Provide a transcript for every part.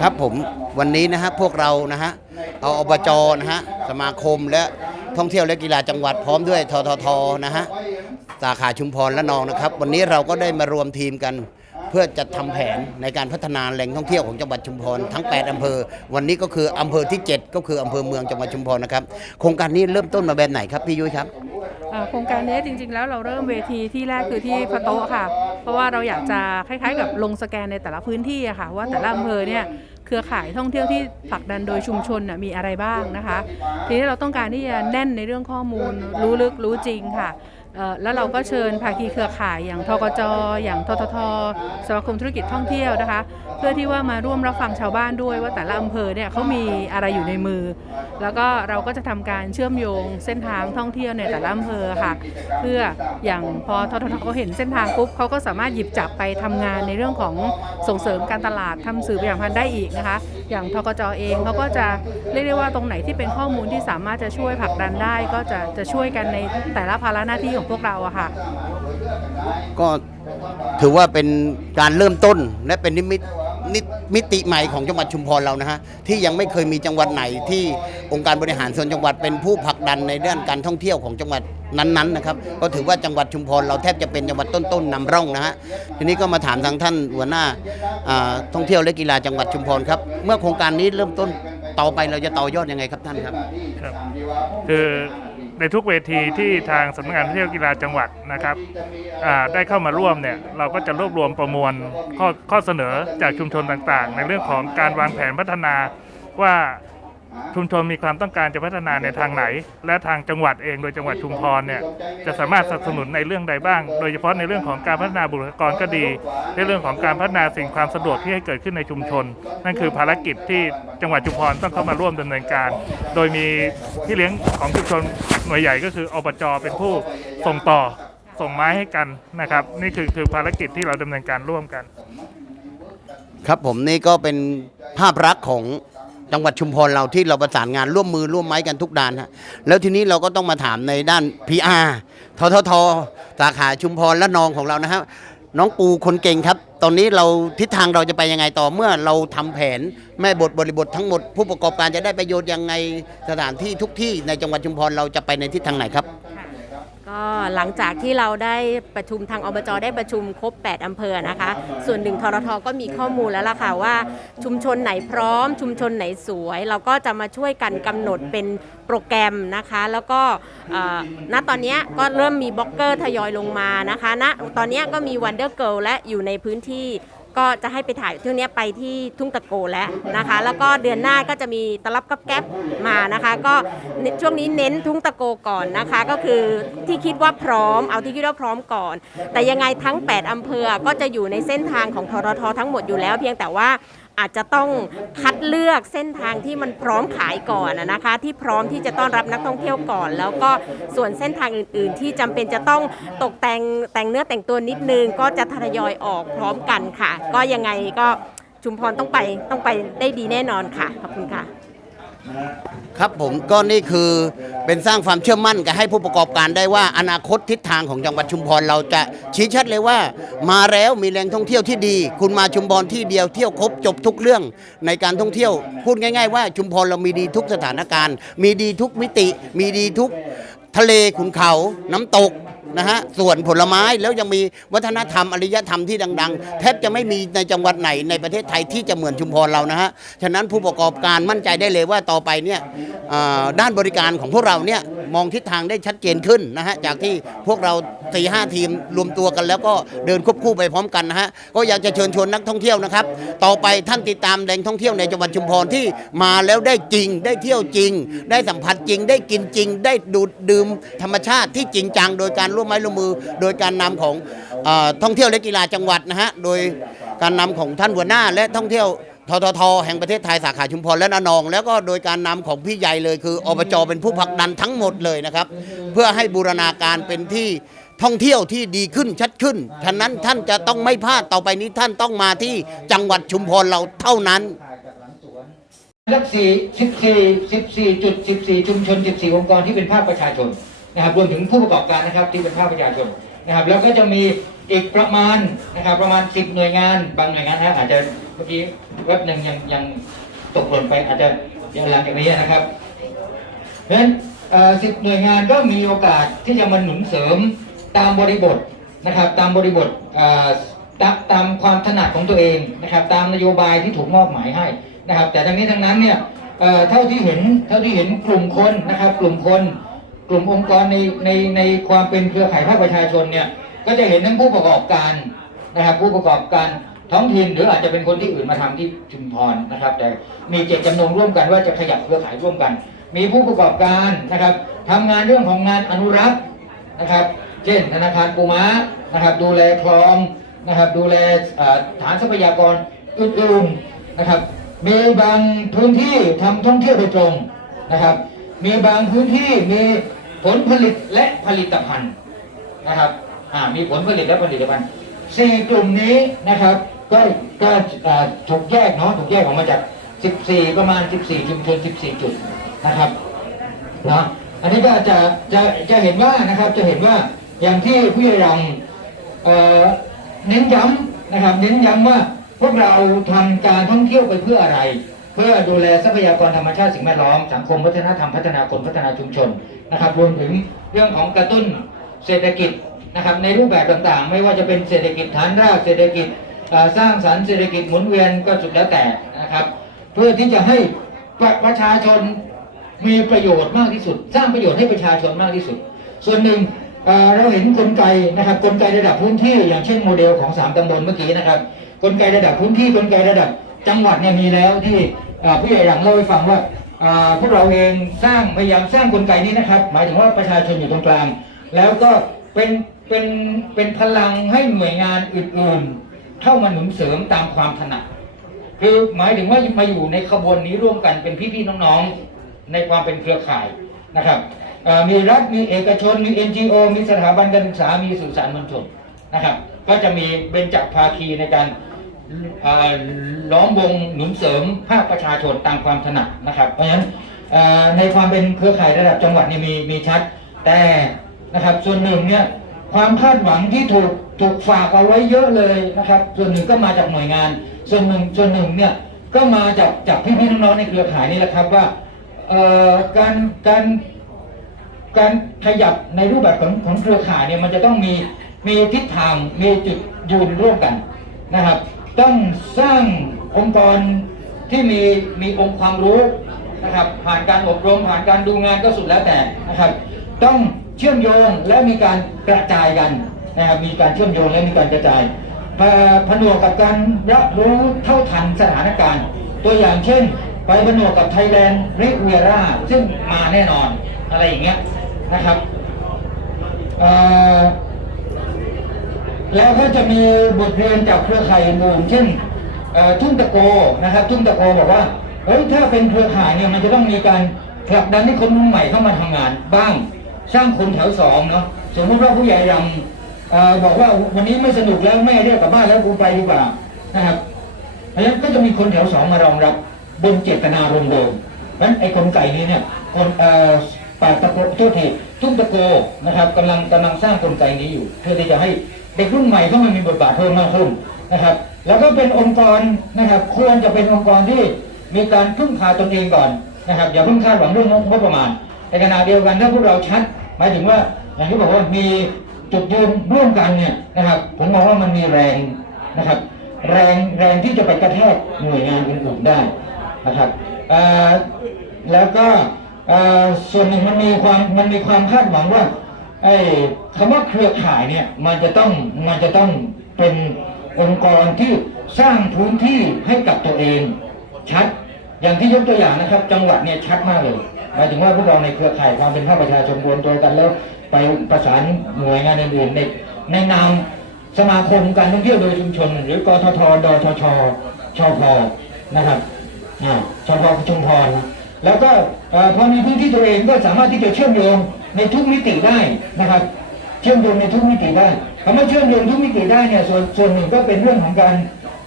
ครับผมวันนี้นะฮะพวกเรานะฮะเอาอบจนะฮะสมาคมและท่องเที่ยวและกีฬาจังหวัดพร้อมด้วยทททนะฮะสาขาชุมพรและนองนะครับ วันนี้เราก็ได้มารวมทีมกัน เพื่อจะทำแผนในการพัฒนาแหล่งท่องเที่ยวของจังหวัดชุมพรทั้ง 8อำเภอ วันนี้ก็คืออำเภอที่ 7 ก็คืออำเภอเมืองจังหวัดชุมพรนะครับโครงการนี้เริ่มต้นมาแบบไหนครับพี่ยุ้ยครับโครงการนี้จริงๆ แล้วเราเริ่มเวทีที่แรกคือที่พะโต๊ะค่ะ ราะว่าเราอยากจะคล้ายๆ กับลงสแกนในแต่ละพื้นที่อะค่ะว่าแต่ละอำเภอเนี่ยเครือข่ายท่องเที่ยวที่ผลักดันโดยชุมชนมีอะไรบ้างนะคะ ทีนี้เราต้องการที่จะแน่นในเรื่องข้อมูลรู้ลึกรู้จริงค่ะ แล้วเราก็เชิญภาคีเครือข่ายอย่างทกจอย่างทททสมาคมธุรกิจท่องเที่ยวนะคะ เพื่อที่ว่ามาร่วมรับฟังชาวบ้านด้วยว่าแต่ละอำเภอเนี่ยเขามีอะไรอยู่ในมือ แล้วก็เราก็จะทำการเชื่อมโยงเส้นทางท่องเที่ยวในแต่ละอำเภอค่ะ เพื่ออย่างพอทททเขาเห็นเส้นทางปุ๊บเขาก็สามารถหยิบจับไปทำงานในเรื่องของส่งเสริมการตลาดทำสื่อประชาสัมพันธ์ได้อีกนะคะ อย่างทกจเองเขาก็จะเรียกได้ว่าตรงไหนที่เป็นข้อมูลที่สามารถจะช่วยผลักดันได้ ก็จะจะช่วยกันในแต่ละภาระหน้าที่ของพวกเราอะค่ะ ก็ถือว่าเป็นการเริ่มต้นและเป็นนิมิตนิมิติใหม่ของจังหวัดชุมพรเรานะฮะที่ยังไม่เคยมีจังหวัดไหนที่องค์การบริหารส่วนจังหวัดเป็นผู้ผลักดันในด้านการท่องเที่ยวของจังหวัดนั้นๆนะครับก็ถือว่าจังหวัดชุมพรเราแทบจะเป็นจังหวัดต้นๆนำร่องนะฮะทีนี้ก็มาถามทางท่านหัวหน้าท่องเที่ยวและกีฬาจังหวัดชุมพรครับเมื่อโครงการนี้เริ่มต้น ต่อไปเราจะต่อยอดยังไงครับท่านครับ ครับคือในทุกเวทีที่ทางสำนักงานเที่ยวกีฬาจังหวัดนะครับได้เข้ามาร่วมเนี่ยเราก็จะรวบรวมประมวลข้อข้อเสนอจากชุมชนต่างๆ ในเรื่องของการวางแผนพัฒนาว่า ชุมชนมีความต้องการจะพัฒนาในทางไหน และทางจังหวัดเองโดยจังหวัดชุมพรเนี่ยจะสามารถสนับสนุนในเรื่องใดบ้าง โดยเฉพาะในเรื่องของการพัฒนาบุคลากรก็ดี ในเรื่องของการพัฒนาสิ่งความสะดวกที่ให้เกิดขึ้นในชุมชน นั่นคือภารกิจที่จังหวัดชุมพรต้องเข้ามาร่วมดำเนินการ โดยมีพี่เลี้ยงของชุมชนหน่วยใหญ่ก็คืออบจเป็นผู้ส่งต่อส่งไม้ให้กันนะครับ นี่คือคือภารกิจที่เราดำเนินการร่วมกัน ครับผมนี่ก็เป็นภาพลักษณ์ของ จังหวัดชุมพรเราที่เราประสานงานร่วมมือร่วมไม้กันทุกด้านฮะแล้วทีนี้เราก็ต้องมาถามในด้าน PR ทททสาขาชุมพรและนองของเรานะฮะน้องปูคนเก่งครับ ตอนนี้เราทิศทางเราจะไปยังไงต่อเมื่อเราทำแผนแม่บทบริบททั้งหมด ผู้ประกอบการจะได้ประโยชน์ยังไงสถานที่ทุกที่ในจังหวัดชุมพรเราจะไปในทิศทางไหนครับ ก็หลังจากที่เราได้ประชุมทางอบจได้ประชุมครบ 8 อำเภอนะคะ ส่วนหนึ่งทรทก็มีข้อมูลแล้วล่ะค่ะว่าชุมชนไหนพร้อม ชุมชนไหนสวย เราก็จะมาช่วยกันกำหนดเป็นโปรแกรมนะคะ แล้วก็เอ่อณตอนเนี้ยก็เริ่มมีบล็อกเกอร์ทยอยลงมานะคะณตอนเนี้ยก็มี Wonder Girl และอยู่ในพื้นที่ ก็จะให้ไปถ่ายช่วงนี้ไปที่ทุ่งตะโกแล้วนะคะ แล้วก็เดือนหน้าก็จะมีตลับกับแก๊บมานะคะ ก็ช่วงนี้เน้นทุ่งตะโกก่อนนะคะ ก็คือที่คิดว่าพร้อม เอาที่คิดว่าพร้อมก่อน แต่ยังไงทั้ง 8 อำเภอก็จะอยู่ในเส้นทางของทรททั้งหมดอยู่แล้ว เพียงแต่ว่า อาจจะต้องคัดเลือกเส้นทางที่มันพร้อมขายก่อนนะคะ ที่พร้อมที่จะต้อนรับนักท่องเที่ยวก่อน แล้วก็ส่วนเส้นทางอื่น ๆ ที่จำเป็นจะต้องตกแต่งแต่งเนื้อแต่งตัวนิดนึง ก็จะทยอยออกพร้อมกันค่ะ ก็ยังไงก็ชุมพรต้องไปต้องไปได้ดีแน่นอนค่ะขอบคุณค่ะ ครับผมก็นี่คือเป็นสร้างความเชื่อมั่นกับให้ผู้ประกอบการได้ว่า อนาคตทิศทางของจังหวัดชุมพรเราจะชี้ชัดเลยว่า มาแล้วมีแหล่งท่องเที่ยวที่ดี คุณมาชุมพรที่เดียวเที่ยวครบจบทุกเรื่องในการท่องเที่ยว พูดง่าย ๆ ว่าชุมพรเรามีดีทุกสถานการณ์ มีดีทุกมิติ มีดีทุกทะเลขุนเขาน้ำตก นะฮะส่วนผลไม้แล้วยังมีวัฒนธรรมอารยธรรมที่ดัง ๆ แทบจะไม่มีในจังหวัดไหนในประเทศไทยที่จะเหมือนชุมพรเรานะฮะฉะนั้นผู้ประกอบการมั่นใจได้เลยว่าต่อไปเนี่ยด้านบริการของพวกเราเนี่ยมองทิศทางได้ชัดเจนขึ้นนะฮะจากที่พวกเราสี่ห้าทีมรวมตัวกัน แล้วก็เดินควบคู่ไปพร้อมกันนะฮะก็อยากจะเชิญชวนนักท่องเที่ยวนะครับ ต่อไปท่านติดตามแหล่งท่องเที่ยวในจังหวัดชุมพรที่มาแล้วได้จริง ได้เที่ยวจริง ได้สัมผัสจริง ได้กินจริง ได้ดูดดื่มธรรมชาติที่จริงจังโดยการร่วมไม้ร่วมมือ โดยการนำของอท่องเที่ยวและกีฬาจังหวัดนะฮะโดยการนำของท่านหัวหน้า และท่องเที่ยวทททแห่งประเทศไทยสาขาชุมพรและระนอง แล้วก็โดยการนำของพี่ใหญ่เลยคืออบจเป็นผู้ผลักดันทั้งหมดเลยนะครับ เพื่อให้บูรณาการเป็นที่ท่องเที่ยวที่ดีขึ้นชัดขึ้น ฉะนั้นท่านจะต้องไม่พลาดต่อไปนี้ท่านต้องมาที่จังหวัดชุมพรเราเท่านั้นลักสี่สิบสี่สิบสี่จุดสิบสี่ชุมชนสิบสี่องค์กรที่เป็นภาคประชาชน นะครับรวมถึงผู้ประกอบการนะครับที่เป็นภาคประชาชนนะครับ แล้วก็จะมีอีกประมาณนะครับ ประมาณสิบหน่วยงานบางหน่วยงานนะอาจจะเมื่อกี้เว็บหนึ่งยังยังตกหล่นไปอาจจะเดี๋ยวหลังจากนี้นะครับเพราะฉะนั้นสิบหน่วยงานก็มีโอกาสที่จะมาหนุนเสริมตามบริบทนะครับ ตามบริบทตามตามความถนัดของตัวเองนะครับ ตามนโยบายที่ถูกมอบหมายให้นะครับ แต่ทั้งนี้ทั้งนั้นเนี่ยเท่าที่เห็นเท่าที่เห็นกลุ่มคนนะครับ กลุ่มคน กลุ่มองค์กรในในในความเป็นเครือข่ายภาคประชาชนเนี่ยก็จะเห็นทั้งผู้ประกอบการนะครับผู้ประกอบการท้องถิ่นหรืออาจจะเป็นคนที่อื่นมาทำที่ชุมพรนะครับ แต่มีเจตจำนงร่วมกันว่าจะขยับเครือข่ายร่วมกัน มีผู้ประกอบการนะครับทำงานเรื่องของงานอนุรักษ์นะครับ เช่น ธนาคารปูม้านะครับ ดูแลคลองนะครับ ดูแลฐานทรัพยากรอื่นๆนะครับ มีบางพื้นที่ทำท่องเที่ยวโดยตรงนะครับ มีบางพื้นที่มี ผลผลิตและผลิตภัณฑ์นะครับอ่ามีผลผลิตและผลิตภัณฑ์สี่กลุ่มนี้นะครับ ก็ก็ถูกแยกเนาะถูกแยกออกมาจาก 14 ประมาณ 14 ชุมชน 14 จุดนะครับเนาะอันนี้ก็จะจะจะเห็นว่านะครับจะเห็นว่าอย่างที่ผู้ใหญ่รังเอ่อเน้นย้ำนะครับ เน้นย้ำว่าพวกเราทำการท่องเที่ยวไปเพื่ออะไร พื่อดูแลทรัพยากรธรรมชาติสิ่งแวดล้อมสังคมวัฒนธรรมพัฒนาคนพัฒนาชุมชนนะครับ รวมถึงเรื่องของกระตุ้นเศรษฐกิจนะครับในรูปแบบต่างๆ ไม่ว่าจะเป็นเศรษฐกิจฐานรากเศรษฐกิจสร้างสรรค์เศรษฐกิจหมุนเวียนก็สุดแล้วแต่นะครับ เพื่อที่จะให้ประประชาชนมีประโยชน์มากที่สุด สร้างประโยชน์ให้ประชาชนมากที่สุด ส่วนหนึ่งเราเห็นกลไกนะครับกลไกระดับพื้นที่อย่างเช่นโมเดลของสามตำบลเมื่อกี้นะครับ กลไกระดับพื้นที่กลไกระดับจังหวัดเนี่ยมีแล้วที่ ผู้ใหญ่หลังเล่าให้ฟังว่าพวกเราเองสร้างพยายามสร้างกลไกนี้นะครับ หมายถึงว่าประชาชนอยู่ตรงกลาง แล้วก็เป็นเป็นเป็นพลังให้หน่วยงานอื่นๆ เข้ามาหนุนเสริมตามความถนัดคือหมายถึงว่ามาอยู่ในขบวนนี้ร่วมกันเป็นพี่ๆน้องๆในความเป็นเครือข่ายนะครับมีรัฐมีเอกชนมี NGO มีสถาบันการศึกษามีสื่อสารมวลชนนะครับ ก็จะมีเบญจภาคีในการ ล้อมวงหนุนเสริมภาคประชาชนตามความถนัดนะครับ เพราะฉะนั้นในความเป็นเครือข่ายระดับจังหวัดนี่มีมีชัด แต่นะครับส่วนหนึ่งเนี่ยความคาดหวังที่ถูกถูกฝากเอาไว้เยอะเลยนะครับ ส่วนหนึ่งก็มาจากหน่วยงาน ส่วนหนึ่งส่วนหนึ่งเนี่ยก็มาจากจากพี่ๆน้องๆในเครือข่ายนี่แหละครับว่าการการการขยับในรูปแบบของของเครือข่ายเนี่ยมันจะต้องมีมีทิศทางมีจุดยืนร่วมกันนะครับ ต้องสร้างองค์กรที่มีมีองค์ความรู้นะครับ ผ่านการอบรมผ่านการดูงานก็สุดแล้วแต่นะครับ ต้องเชื่อมโยงและมีการกระจายกันนะครับมีการเชื่อมโยงและมีการกระจายพาผนวกกับการรับรู้เท่าทันสถานการณ์ ตัวอย่างเช่น ไปผนวกกับไทยแลนด์ริเวราซึ่งมาแน่นอนอะไรอย่างเงี้ยนะครับเอ่อ แล้วก็จะมีบทเรียนจากเครือข่ายอื่นเช่นทุ่งตะโกนะครับ ทุ่งตะโกบอกว่าเฮ้ยถ้าเป็นเครือข่ายเนี่ยมันจะต้องมีการผลักดันให้คนรุ่นใหม่เข้ามาทำงานบ้าง สร้างคนแถวสองเนาะสมมติว่าผู้ใหญ่รำบอกว่าวันนี้ไม่สนุกแล้วแม่เรียกกลับบ้านแล้วกูไปดีกว่านะครับเพราะฉะนั้นก็จะมีคนแถวสองมารองรับบนเจตนารมณ์เดิมเพรนั้นไอ้กลไกนี้เนี่ยคนเอ่อปากตะโกโทษทีทุ่งตะโกนะครับกำลังกำลังสร้างกลไกนี้อยู่ เพื่อที่จะให้ เด็กรุ่นใหม่เข้ามามีบทบาทเพิ่มมากขึ้นนะครับ แล้วก็เป็นองค์กรนะครับ ควรจะเป็นองค์กรที่มีการพึ่งพาตนเองก่อนนะครับอย่าเพิ่งคาดหวังเรื่องงบประมาณในขณะเดียวกันถ้าพวกเราชัด หมายถึงว่าอย่างที่บอกว่ามีจุดยืนร่วมกันเนี่ยนะครับผมมองว่ามันมีแรงนะครับ แรงแรงที่จะไปกระแทกหน่วยงานอื่นๆได้นะครับแล้วก็ส่วนหนึ่งมันมีความมันมีความคาดหวังว่า ไอ้คำว่าเครือข่ายเนี่ยมันจะต้องมันจะต้องเป็นองค์กรที่สร้างพื้นที่ให้กับตัวเองชัด อย่างที่ยกตัวอย่างนะครับ จังหวัดเนี่ยชัดมากเลยหมายถึงว่าพวกเราในเครือข่ายความเป็นภาคประชาชนรวมตัวกันแล้วไปประสานหน่วยงานอื่นๆในในนามสมาคมการท่องเที่ยวโดยชุมชน หรือกททดทชชพนะครับอ่าชพชุมพรนะ แล้วก็พอมีพื้นที่ตัวเองก็สามารถที่จะเชื่อมโยงในทุกมิติได้นะครับ เชื่อมโยงในทุกมิติได้คำว่าเชื่อมโยงทุกมิติได้เนี่ยส่วนส่วนหนึ่งก็เป็นเรื่องของการ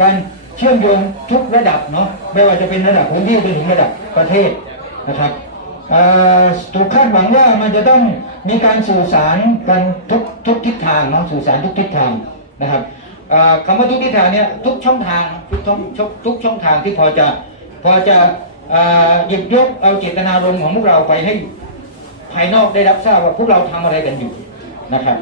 การเชื่อมโยงทุกระดับเนาะไม่ว่าจะเป็นระดับพื้นที่ไปถึงระดับประเทศนะครับถูกคาดหวังว่ามันจะต้องมีการสื่อสารกันทุกทุกทิศทางเนาะสื่อสารทุกทิศทางนะครับคำว่าทุกทิศทางเนี่ยทุกช่องทางทุกช่องทุกช่องทางที่พอจะพอจะ หยิบยกเอาเจตนารมณ์ของพวกเราไปให้ภายนอกได้รับทราบว่าพวกเราทำอะไรกันอยู่นะครับ